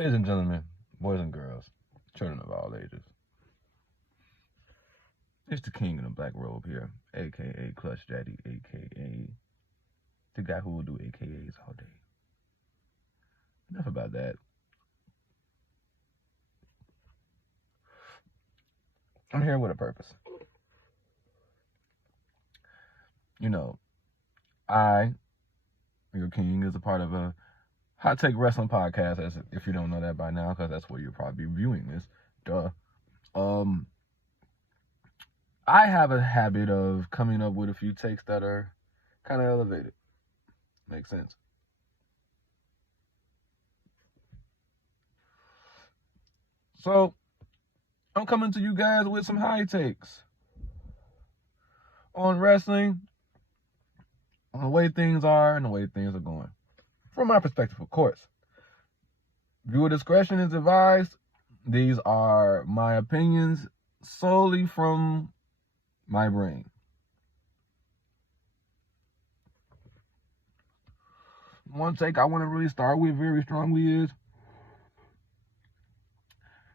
Ladies and gentlemen, boys and girls, children of all ages, it's the king in the black robe here, aka Clutch Daddy, aka the guy who will do AKAs all day. Enough about that. I'm here with a purpose. You know, I, your king, is a part of a hot take wrestling podcast, as if you don't know that by now, because that's where you'll probably be viewing this. Duh. I have a habit of coming up with a few takes that are kind of elevated. Makes sense. So, I'm coming to you guys with some high takes on wrestling, on the way things are and the way things are going. From my perspective, of course. Viewer discretion is advised. These are my opinions solely from my brain. One take I want to really start with very strongly is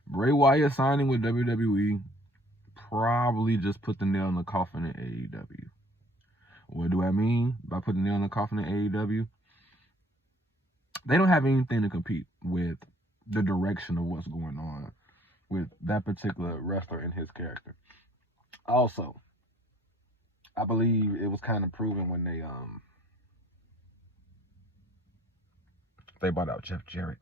Bray Wyatt signing with WWE probably just put the nail in the coffin in AEW. What do I mean by putting the nail in the coffin in AEW? They don't have anything to compete with the direction of what's going on with that particular wrestler and his character. Also, I believe it was kind of proven when they bought out Jeff Jarrett.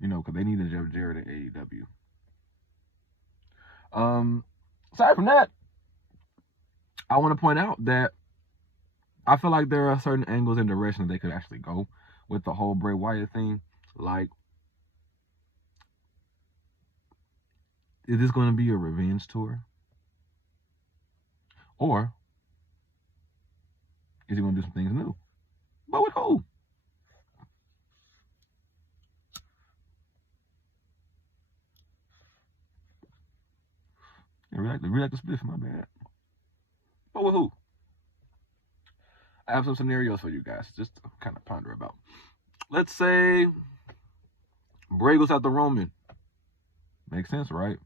You know, because they needed Jeff Jarrett in AEW. Aside from that, I want to point out that I feel like there are certain angles and directions they could actually go with the whole Bray Wyatt thing. Like, is this going to be a revenge tour? Or is he going to do some things new? But with who? We like to split, my bad. But with who? I have some scenarios for you guys just to kind of ponder about. Let's say Bray goes out to Roman. Makes sense, right?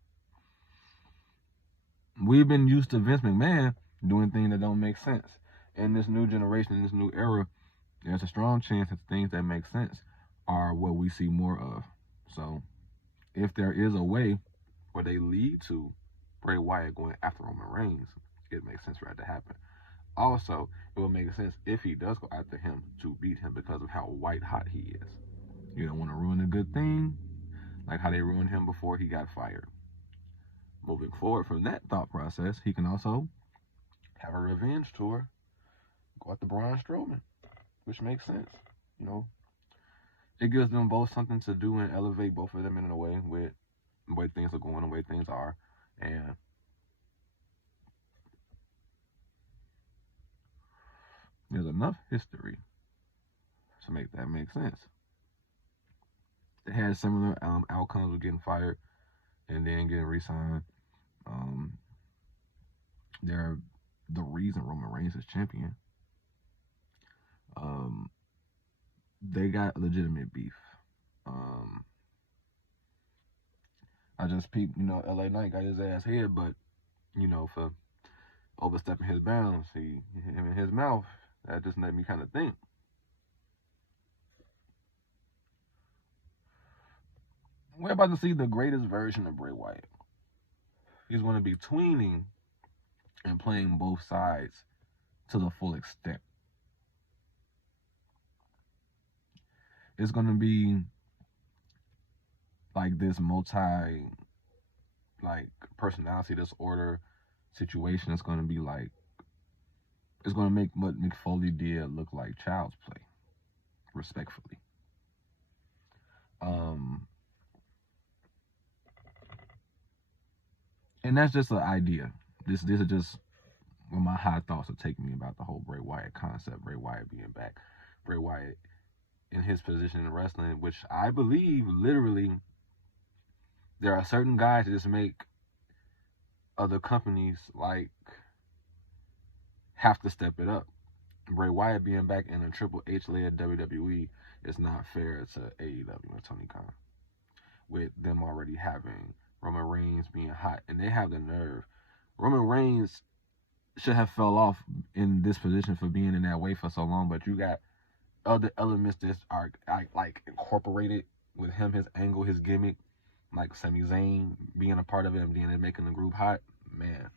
We've been used to Vince McMahon doing things that don't make sense. In this new generation, in this new era, there's a strong chance that things that make sense are what we see more of. So, if there is a way where they lead to Bray Wyatt going after Roman Reigns, it makes sense for that to happen. Also, it will make sense if he does go after him to beat him because of how white hot he is. You don't want to ruin a good thing, like how they ruined him before he got fired. Moving forward from that thought process, he can also have a revenge tour, go after Braun Strowman, which makes sense. You know, it gives them both something to do and elevate both of them in a way with the way things are going, the way things are, and there's enough history to make that make sense. They had similar outcomes with getting fired and then getting re-signed. They're the reason Roman Reigns is champion. They got legitimate beef. I just peeped, LA Knight got his ass hit, but, for overstepping his bounds, him in his mouth, that just made me kind of think. We're about to see the greatest version of Bray Wyatt. He's going to be tweening and playing both sides to the full extent. It's going to be like this personality disorder situation. It's going to be like, it's going to make what Mick Foley did look like child's play, respectfully. And that's just an idea. This is just where my high thoughts are taking me about the whole Bray Wyatt concept, Bray Wyatt being back, Bray Wyatt in his position in wrestling, which I believe literally there are certain guys that just make other companies like have to step it up. Bray Wyatt being back in a Triple H-led WWE is not fair to AEW and Tony Khan, with them already having Roman Reigns being hot, and they have the nerve. Roman Reigns should have fell off in this position for being in that way for so long, but you got other elements that are like incorporated with him, his angle, his gimmick, like Sami Zayn being a part of it and being making the group hot. Man,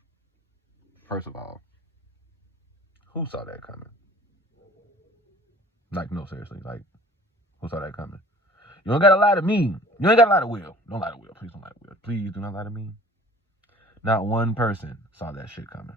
first of all, who saw that coming? Like, no, seriously, like, who saw that coming? You don't gotta lie to me. You ain't gotta lie to Will. Don't lie to Will. Please don't lie to Will. Please do not lie to me. Not one person saw that shit coming.